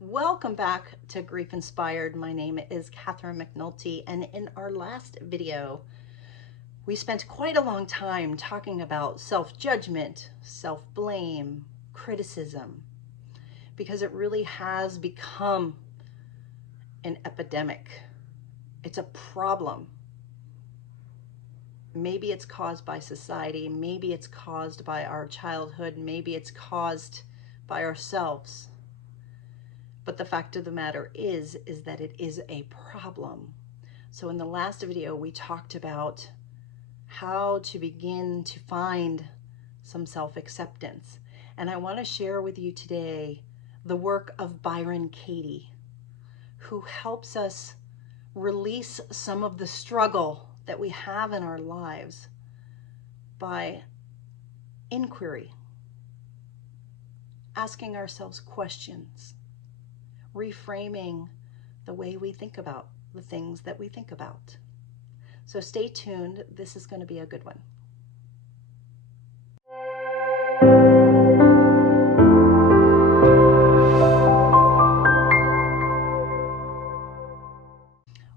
Welcome back to Grief Inspired. My name is Catherine McNulty, and in our last video, we spent quite a long time talking about self-judgment, self-blame, criticism, because it really has become an epidemic. It's a problem. Maybe it's caused by society, maybe it's caused by our childhood, maybe it's caused by ourselves. But the fact of the matter is that it is a problem. So in the last video, we talked about how to begin to find some self-acceptance. And I want to share with you today the work of Byron Katie, who helps us release some of the struggle that we have in our lives by inquiry, asking ourselves questions, reframing the way we think about the things that we think about. So stay tuned. This is going to be a good one.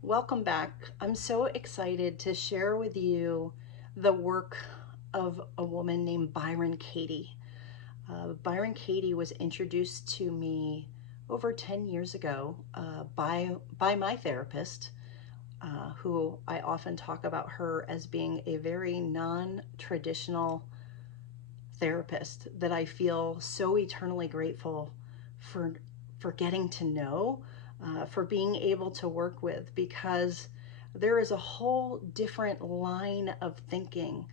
Welcome back. I'm so excited to share with you the work of a woman named Byron Katie. Byron Katie was introduced to me over 10 years ago by my therapist, who I often talk about her as being a very non-traditional therapist that I feel so eternally grateful for getting to know, for being able to work with, because there is a whole different line of thinking,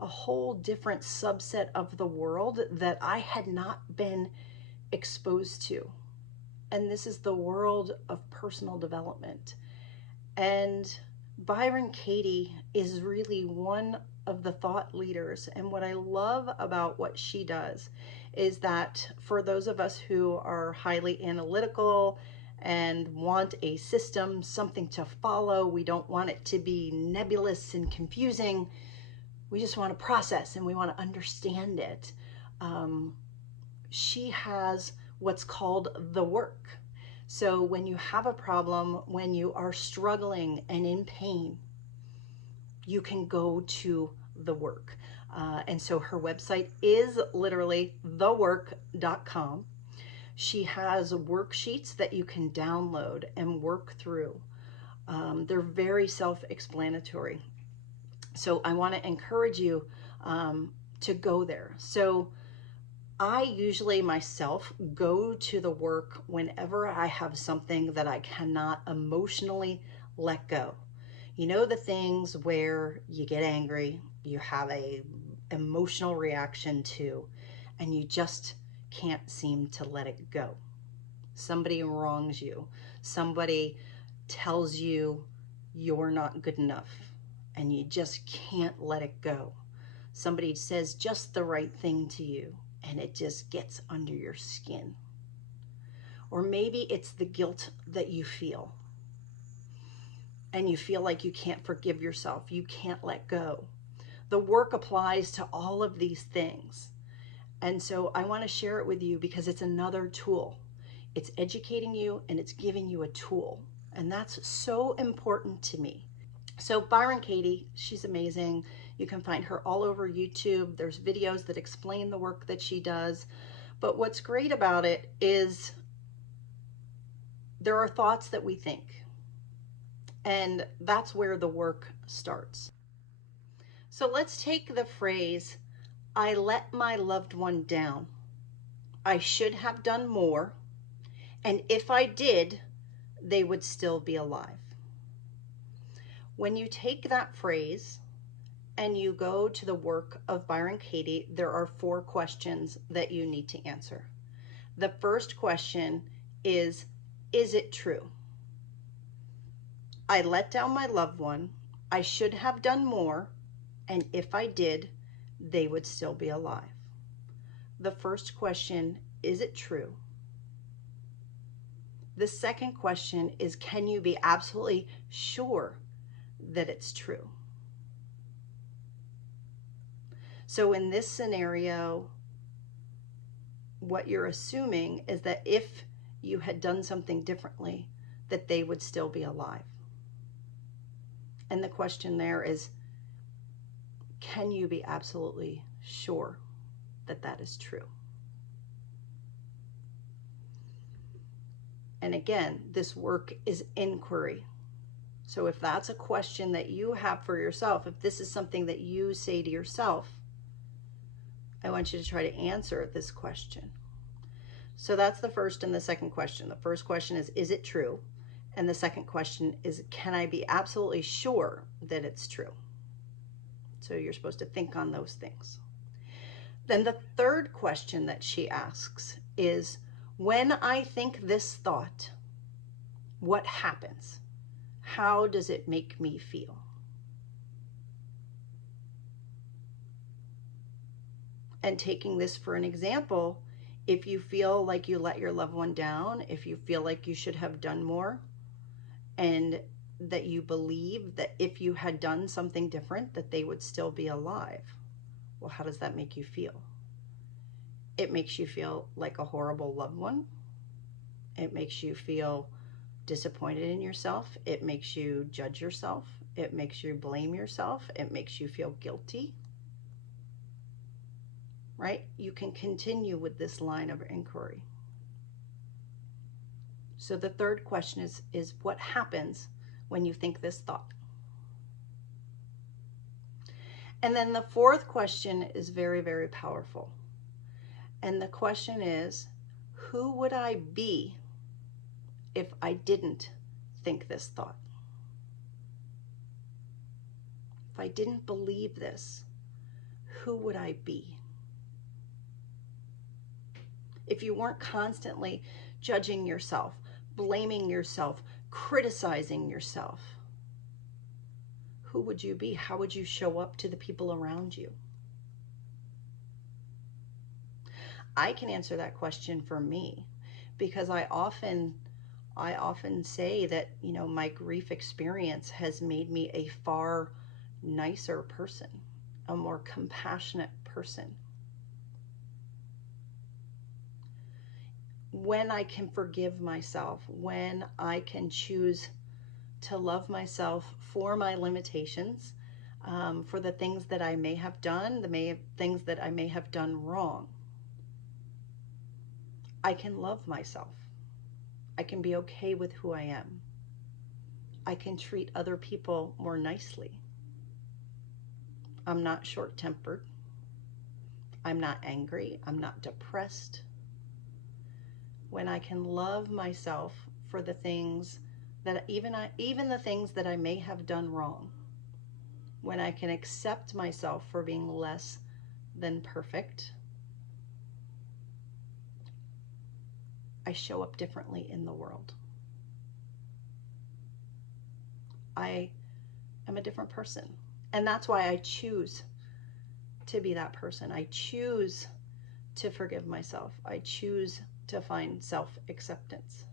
a whole different subset of the world that I had not been exposed to. And this is the world of personal development. And Byron Katie is really one of the thought leaders. And what I love about what she does is that for those of us who are highly analytical and want a system, something to follow, we don't want it to be nebulous and confusing. We just want to process and we want to understand it. She has what's called the work. So when you have a problem, when you are struggling and in pain, you can go to the work. And so her website is literally thework.com. She has worksheets that you can download and work through. They're very self-explanatory. So I want to encourage you to go there. So I usually myself go to the work whenever I have something that I cannot emotionally let go. You know, the things where you get angry, you have a emotional reaction to, and you just can't seem to let it go. Somebody wrongs you. Somebody tells you you're not good enough, and you just can't let it go. Somebody says just the right thing to you, and it just gets under your skin. Or maybe it's the guilt that you feel, and you feel like you can't forgive yourself, you can't let go. The work applies to all of these things. And so I want to share it with you because it's another tool. It's educating you and it's giving you a tool. And that's so important to me. So Byron Katie, she's amazing. You can find her all over YouTube. There's videos that explain the work that she does. But what's great about it is there are thoughts that we think. And that's where the work starts. So let's take the phrase, I let my loved one down. I should have done more. And if I did, they would still be alive. When you take that phrase and you go to the work of Byron Katie, there are 4 questions that you need to answer. The first question is it true? I let down my loved one. I should have done more. And if I did, they would still be alive. The first question, is it true? The second question is, can you be absolutely sure that it's true? So in this scenario, what you're assuming is that if you had done something differently, that they would still be alive? And the question there is, can you be absolutely sure that that is true? And again, this work is inquiry. So if that's a question that you have for yourself, if this is something that you say to yourself, I want you to try to answer this question. So that's the first and the second question. The first question is it true? And the second question is, can I be absolutely sure that it's true? So you're supposed to think on those things. Then the third question that she asks is, when I think this thought, what happens? How does it make me feel? And taking this for an example, if you feel like you let your loved one down, if you feel like you should have done more, and that you believe that if you had done something different, that they would still be alive, well, how does that make you feel? It makes you feel like a horrible loved one. It makes you feel disappointed in yourself. It makes you judge yourself. It makes you blame yourself. It makes you feel guilty. Right? You can continue with this line of inquiry. So the third question is what happens when you think this thought? And then the fourth question is very, very powerful. And the question is, who would I be if I didn't think this thought? If I didn't believe this, who would I be? If you weren't constantly judging yourself, blaming yourself, criticizing yourself, who would you be? How would you show up to the people around you? I can answer that question for me, because I often say that, my grief experience has made me a far nicer person, a more compassionate person. When I can forgive myself, when I can choose to love myself for my limitations, for the things that I may have done, things that I may have done wrong, I can love myself. I can be okay with who I am. I can treat other people more nicely. I'm not short-tempered. I'm not angry. I'm not depressed. When I can love myself for the things that even the things that I may have done wrong, when I can accept myself for being less than perfect, I show up differently in the world. I am a different person. And that's why I choose to be that person. I choose to forgive myself. I choose to find self-acceptance.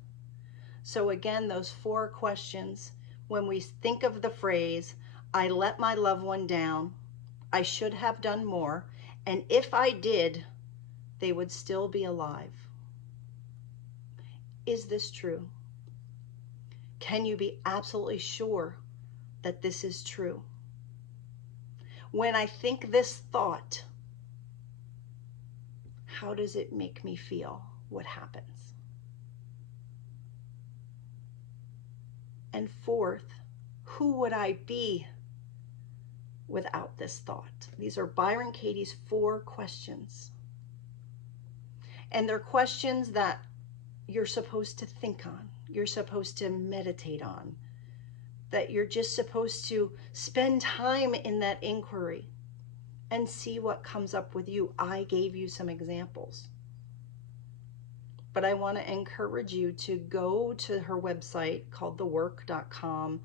So again, those 4 questions, when we think of the phrase, I let my loved one down, I should have done more, and if I did, they would still be alive. Is this true? Can you be absolutely sure that this is true? When I think this thought, how does it make me feel? What happens? And fourth, who would I be without this thought? These are Byron Katie's 4 questions. And they're questions that you're supposed to think on, you're supposed to meditate on, that you're just supposed to spend time in that inquiry and see what comes up with you. I gave you some examples. But I want to encourage you to go to her website called thework.com,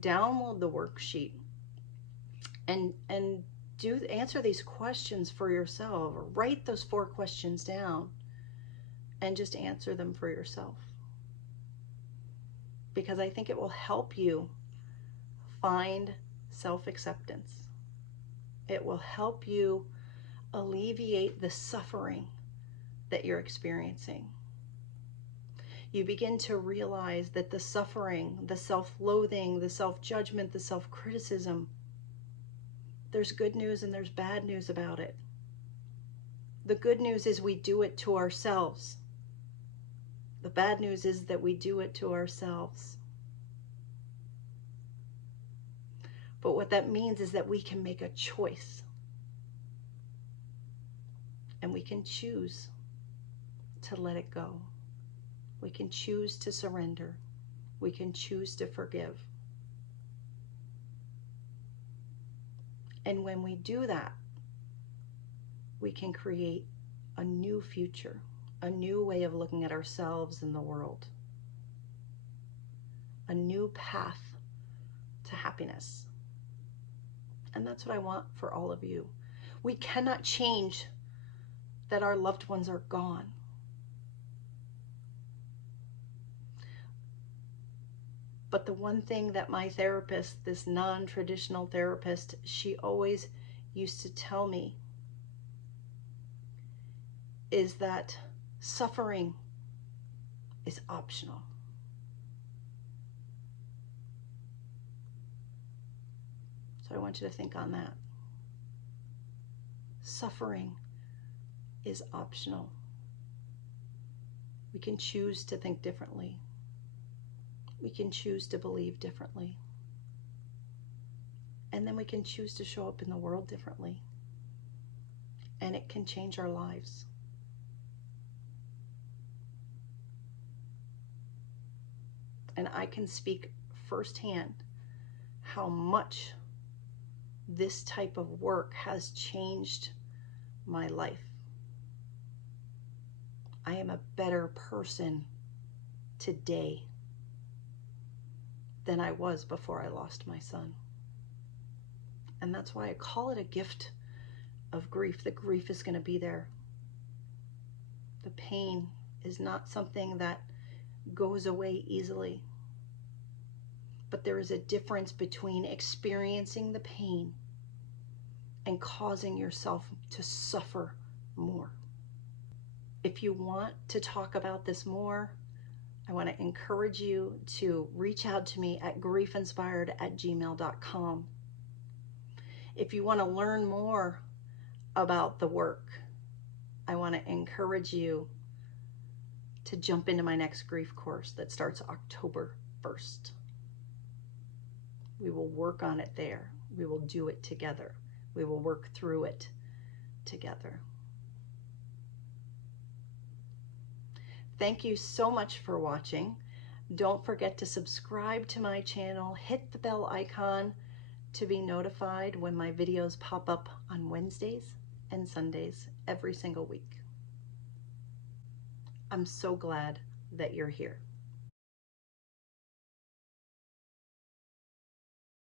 download the worksheet, and answer these questions for yourself, or write those 4 questions down and just answer them for yourself. Because I think it will help you find self-acceptance. It will help you alleviate the suffering that you're experiencing. You begin to realize that the suffering, the self-loathing, the self-judgment, the self-criticism, there's good news and there's bad news about it. The good news is we do it to ourselves. The bad news is that we do it to ourselves. But what that means is that we can make a choice. And we can choose to let it go. We can choose to surrender. We can choose to forgive. And when we do that, we can create a new future, a new way of looking at ourselves and the world, a new path to happiness. And that's what I want for all of you. We cannot change that our loved ones are gone. But the one thing that my therapist, this non-traditional therapist, she always used to tell me is that suffering is optional. So I want you to think on that. Suffering is optional. We can choose to think differently. We can choose to believe differently. And then we can choose to show up in the world differently. And it can change our lives. And I can speak firsthand how much this type of work has changed my life. I am a better person today than I was before I lost my son. And that's why I call it a gift of grief. The grief is going to be there. The pain is not something that goes away easily. But there is a difference between experiencing the pain and causing yourself to suffer more. If you want to talk about this more, I want to encourage you to reach out to me at GriefInspired@gmail.com. If you want to learn more about the work, I want to encourage you to jump into my next grief course that starts October 1st. We will work on it there. We will do it together. We will work through it together. Thank you so much for watching. Don't forget to subscribe to my channel. Hit the bell icon to be notified when my videos pop up on Wednesdays and Sundays every single week. I'm so glad that you're here.